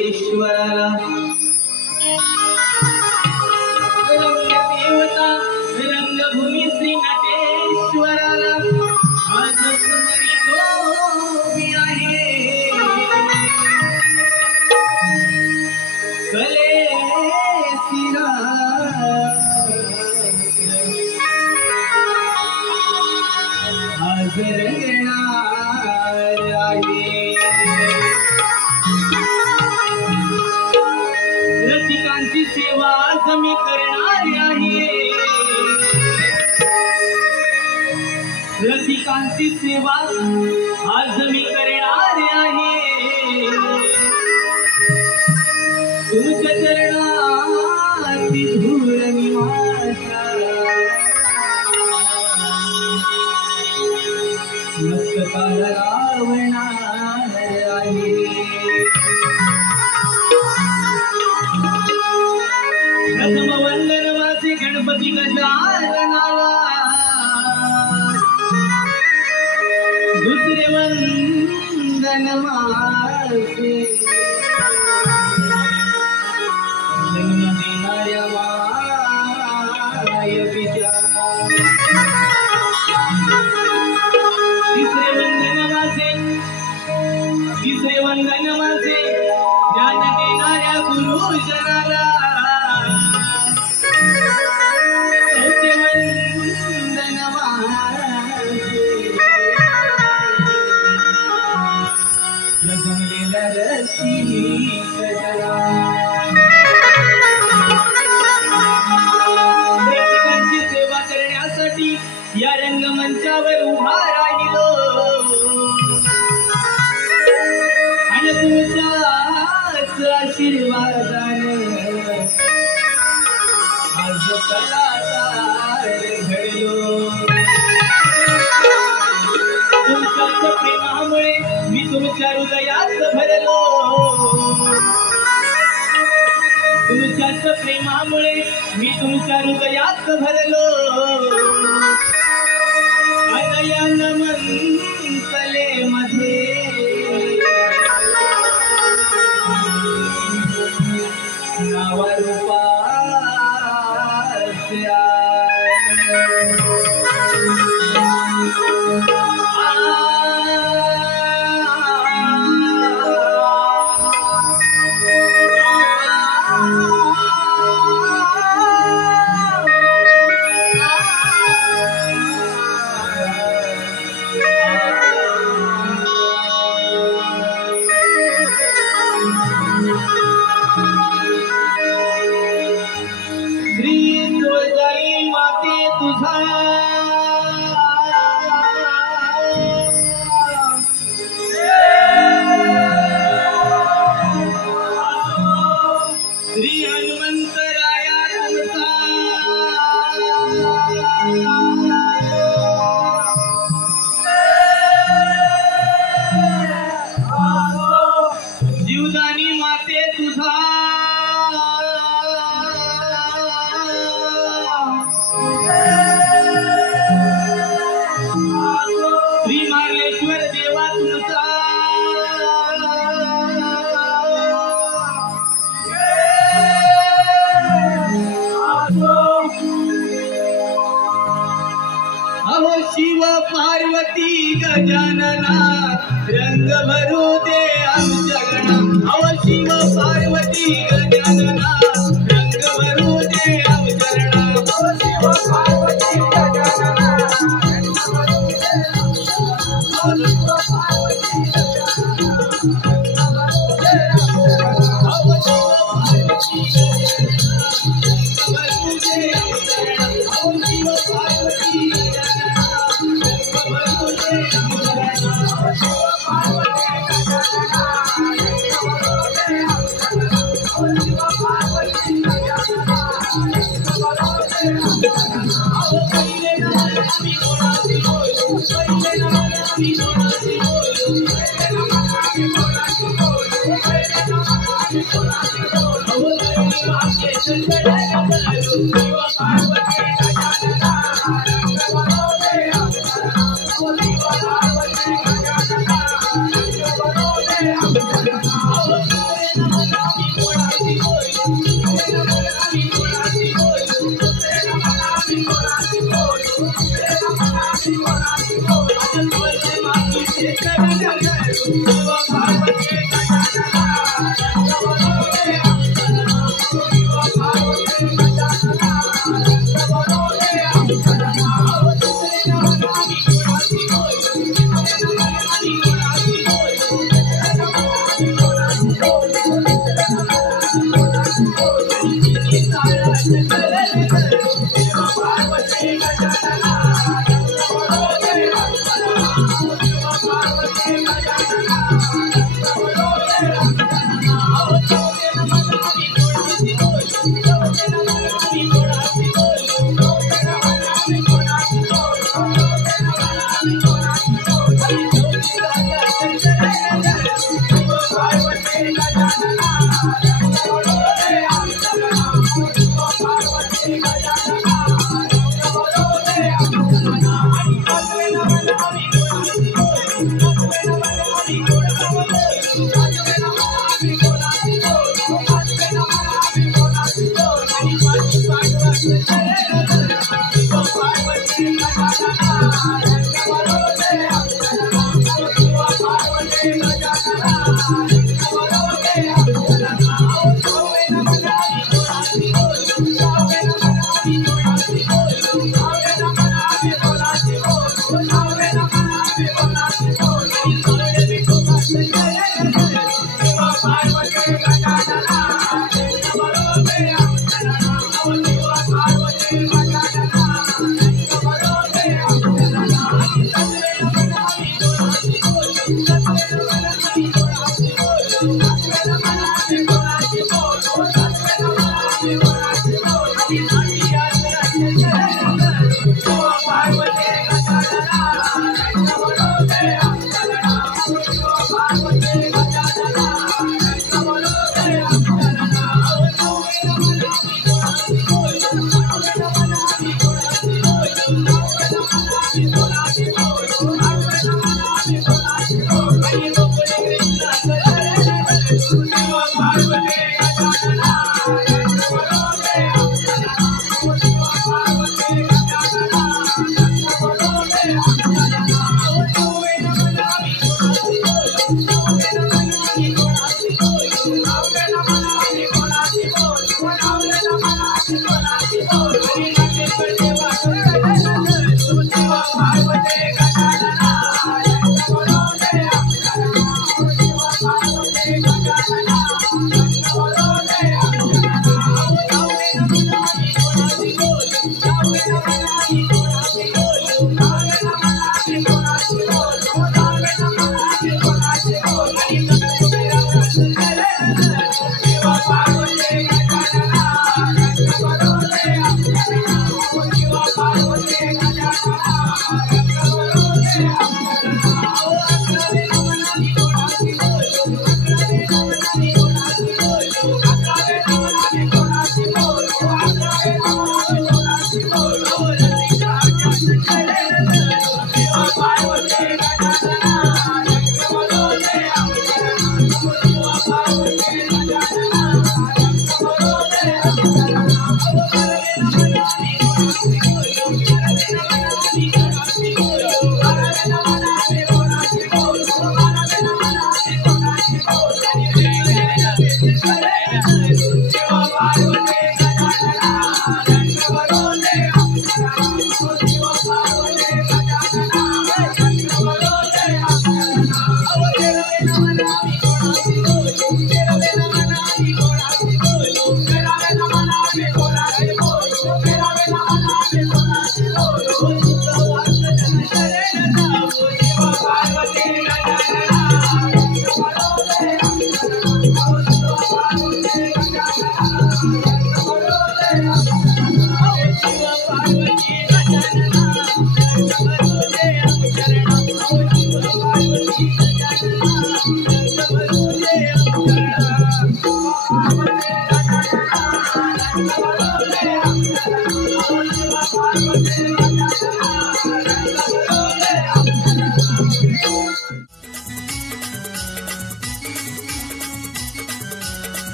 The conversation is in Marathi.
महेश्वराला रंगदेवता रंगभूमी श्री नटेश्वराला आज सुंदरी गोपी आहे कलेची आज रंगणार आहे रसिकांची सेवा आज मी करणार आहे रसिकांची सेवा आज मी करणार आहे तुमच्या चरणाची धूळ मी माझ्या मस्तकाला लावणार आहे प्रथम वंदन माझे गणपती गजाननाला दुसरे वंदन माझे जन्म देणाऱ्या माय विद्या तिसरे वंदन माझे ज्ञान देणाऱ्या गुरुजनाला चौथे वंदन माझे जमलेल्या रसिकजनाला रसिकांची सेवा करण्यासाठी या रंगमंचावर उभा राहिलो आणि तुमच्याच आशीर्वादाने आज कलाकार घडलो तुमच्याच प्रेमामुळे मी तुमच्या हृदयात भरलो तुमच्याच प्रेमामुळे मी तुमच्या हृदयात भरलो अनयन मंतले मध्ये नावारूपाच्या जीवदानी माते तुझा श्री मार्लेश्वर देवा तुझा अहो शिव पार्वती गजानना रंग भरू दे आमच्या गणा अहो शिव पार्वती गजानना रंग भरू दे आमच्या गणा अहो शिव पार्वती गजानना रंग भरू दे अहो शिव पार्वती Thank you.